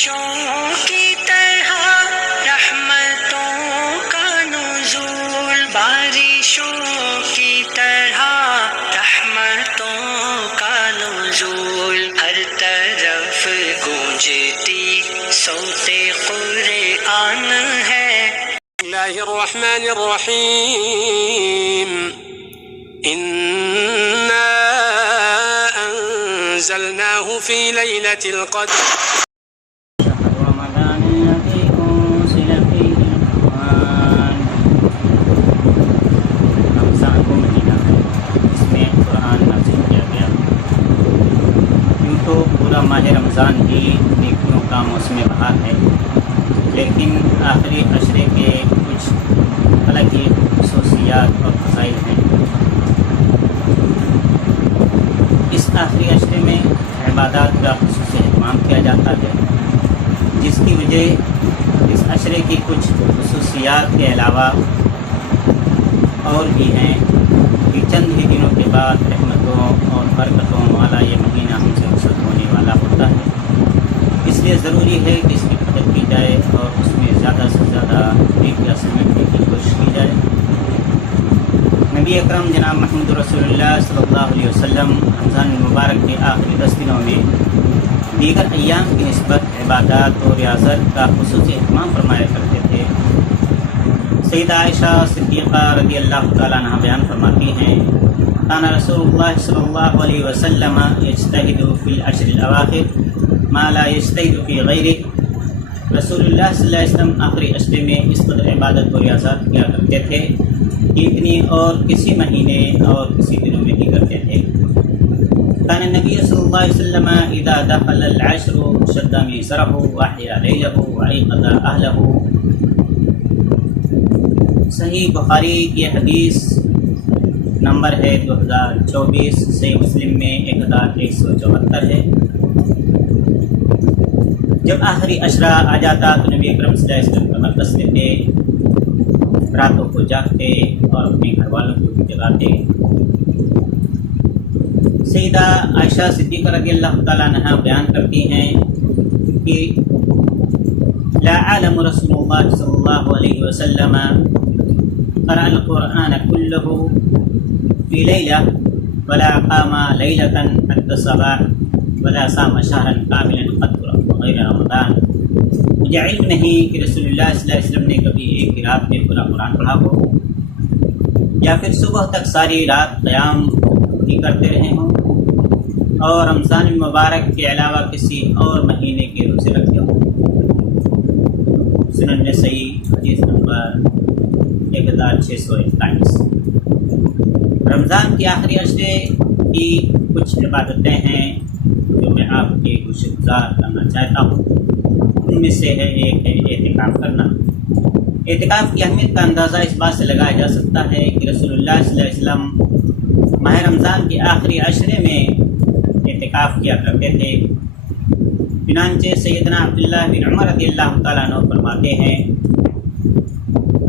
بارشوں کی طرح رحمتوں کا نزول، بارشوں کی طرح رحمتوں کا نزول، ہر طرف گونجتی صوت قرآن ہے۔ بسم اللہ الرحمن الرحیم، انا انزلناه في ليلة القدر۔ رمضان الذي أنزل فيه القرآن، رمضان کو مہینہ ہے اس میں قرآن نازل کیا گیا۔ یوں تو پورا ماہ رمضان ہی نیکیوں کا موسم بہار ہے، لیکن آخری عشرے کے کچھ الگ ہی خصوصیات اور فضائل ہیں۔ اس آخری عشرے میں عبادات کا خصوصی اہتمام کیا جاتا ہے، جس کی وجہ اس عشرے کی کچھ خصوصیات کے علاوہ اور بھی ہیں کہ چند ہی دنوں کے بعد رحمتوں اور برکتوں والا یہ مہینہ ہم سے رخصت ہونے والا ہوتا ہے۔ اس لیے ضروری ہے کہ اس کی قدر کی جائے اور اس میں زیادہ سے زیادہ نیکیاں سمیٹنے کی کوشش کی جائے۔ نبی اکرم جناب محمد رسول اللہ صلی اللہ علیہ وسلم رمضان المبارک کے آخری 10 دنوں میں دیگر ایام کی نسبت عبادات اور ریاضت کا خصوصی اہتمام فرمایا کرتے تھے۔ سیدہ عائشہ صدیقہ رضی اللہ تعالیٰ عنہ بیان فرماتی ہیں، کان رسول اللہ صلی اللہ علیہ وسلم یجتہد فی العشر الاواخر ما لا یجتہد فی غیرہ۔ رسول اللہ صلی اللہ علیہ وسلم آخری عشرے میں اس قدر عبادت و ریاضت کیا کرتے تھے کہ اتنی اور کسی مہینے اور کسی دنوں میں نہیں کرتے تھے۔ كان النبي صلی اللہ علیہ وسلم اذا دخل العشر شد میسرہ واحیا لیلہ وعیقظ اہلہ۔ صحیح بخاری کی حدیث نمبر ہے 2024، صحیح مسلم میں 1174 ہے۔ جب آخری عشرہ آ جاتا تو نبی اکرم صلی اللہ علیہ وسلم کمر کس لیتے، راتوں کو جاگتے اور اپنے گھر والوں کو بھی جگاتے۔ سیدہ عائشہ صدیقہ رضی اللہ تعالیٰ عنہ بیان کرتی ہیں کہ لا عالم رسول اللہ صلی اللہ علیہ وسلم قرأ القرآن كله في ليلة ولا قام ليلة حتى الصباح ولا صام شهرا كاملا قط غير رمضان۔ مجھے علم نہیں کہ رسول اللہ صلی اللہ علیہ وسلم نے کبھی ایک رات میں پورا قرآن پڑھا ہو یا پھر صبح تک ساری رات قیام ہی کرتے رہے ہوں اور رمضان المبارک کے علاوہ کسی اور مہینے کے روزے رکھتے ہوں۔ سنن نسائی حدیث نمبر 1641۔ رمضان کے آخری عشرے کی کچھ عبادتیں ہیں جو میں آپ کے گوشے گزار کرنا چاہتا ہوں۔ ان میں سے ایک ہے اعتکاف کرنا۔ اعتکاف کی اہمیت کا اندازہ اس بات سے لگایا جا سکتا ہے کہ رسول اللہ صلی اللہ علیہ وسلم ماہ رمضان کے آخری عشرے میں اعتکاف کیا کرتے تھے۔ چنانچہ سیدنا عبداللہ بن عمر رضی اللہ تعالیٰ عنہ فرماتے ہیں،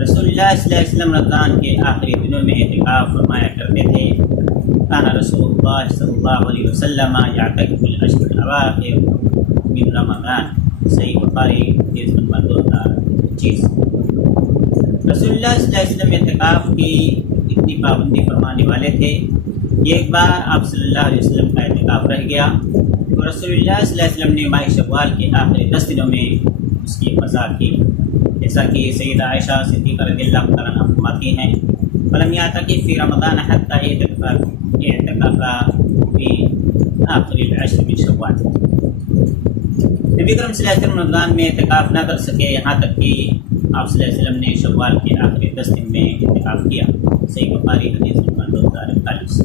رسول اللہ صلی اللہ علیہ وسلم رمضان کے آخری دنوں میں اعتکاف فرمایا کرتے تھے۔ کان رسول اللہ صلی اللہ علیہ وسلم یعتکف العشر الاواخر من رمضان۔ صحیح بخاری حدیث نمبر 2025۔ رسول اللہ صلی اللہ علیہ وسلم اعتکاف کی اتنی پابندی فرمانے والے تھے کہ ایک بار آپ صلی اللہ علیہ وسلم کا اعتکاف رہ گیا تو رسول اللہ صلی اللہ علیہ وسلم نے ماہ شوال کے آخری 10 دنوں میں اس کی قضا کی، جیسا کہ سیدہ عائشہ صدیقہ رضی اللہ تعالیٰ عنہ فرماتی ہیں، فلم یعتکف فی رمضان حتی اعتکف فی آخر العشر من شوال۔ نبی کرم صلی اللہ علیہ وسلم رمضان میں اعتکاف نہ کر سکے، یہاں تک کہ آپ صلی اللہ علیہ وسلم نے شوال کے آخری 10 دن میں اعتکاف کیا۔ صحیح بخاری حدیث نمبر 2041۔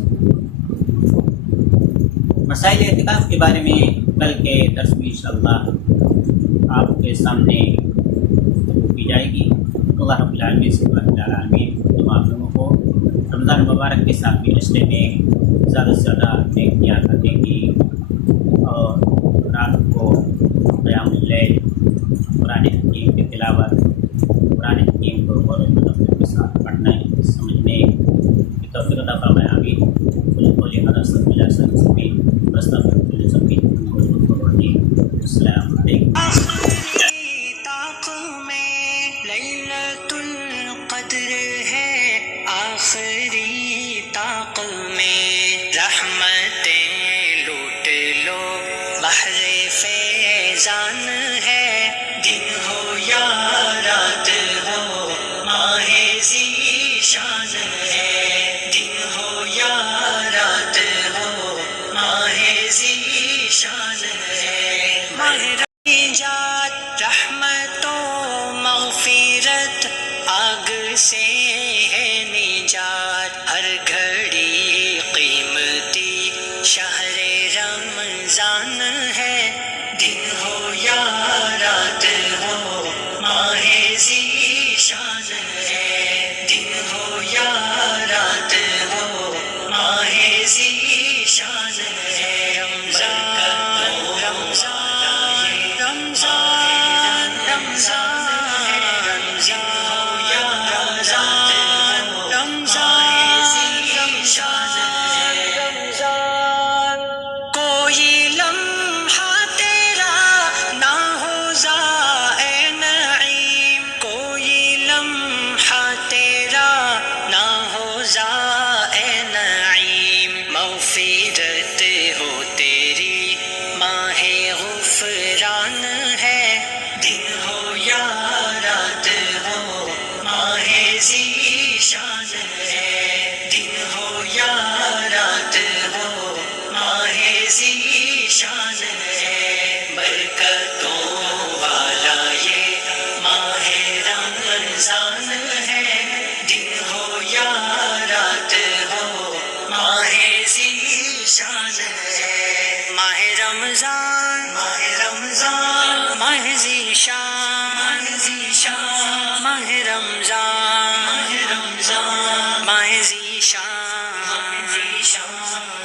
مسائل اعتکاف کے بارے میں کل کے درس میں انشاءاللہ آپ کے سامنے گفتگو کی جائے گی۔ اللہ رب العالمین سے تمام لوگوں کو رمضان مبارک کے ساتھ عشرے میں زیادہ سے زیادہ نیکیاں کرنے کی اور رات کو قیام اللیل، قرآن حکیم کی تلاوت، قرآن حکیم کو غور و تدبر کے ساتھ پڑھنے سمجھنے کی توفیق عطا فرمائے۔ آمین۔ السلام علیکم۔ رمضان ہے دن ہو یا رات ہو ماہ ذیشان ہے دن ہو یا رات ہو ماہ ذیشان ہے ماہ نجات رحمت و مغفرت آگ سے ہے نجات ہر گھڑی قیمتی شہر رمضان ہے دن ہو یا رات ہو ماہ ذیشان ہے دن ہو یا رات ہو ماہ ذیشان ہے رمضان رمضان رمضان رمضان رمضان ہو یا رمضان رمضان رمضان کوئی لمحہ تیرا نہ ہو ضائع نعیم کوئی لمحہ تیرا نہ ہو ضائع نعیم مغفرت ہو تیری ماہ غفران ہے دن ہو یا رات ہو ماہ ذیشان ہے دن ہو یا رات ہو ماہ ذیشان ہے برکتوں والا یہ ماہ رمضان ہے دن ہو یا رات ہو ماہ ذیشان ہے ماہ رمضان ماہ رمضان ماہ ذیشان ذیشان ماہ رمضان ماہ رمضان ماہ ذیشان ذیشان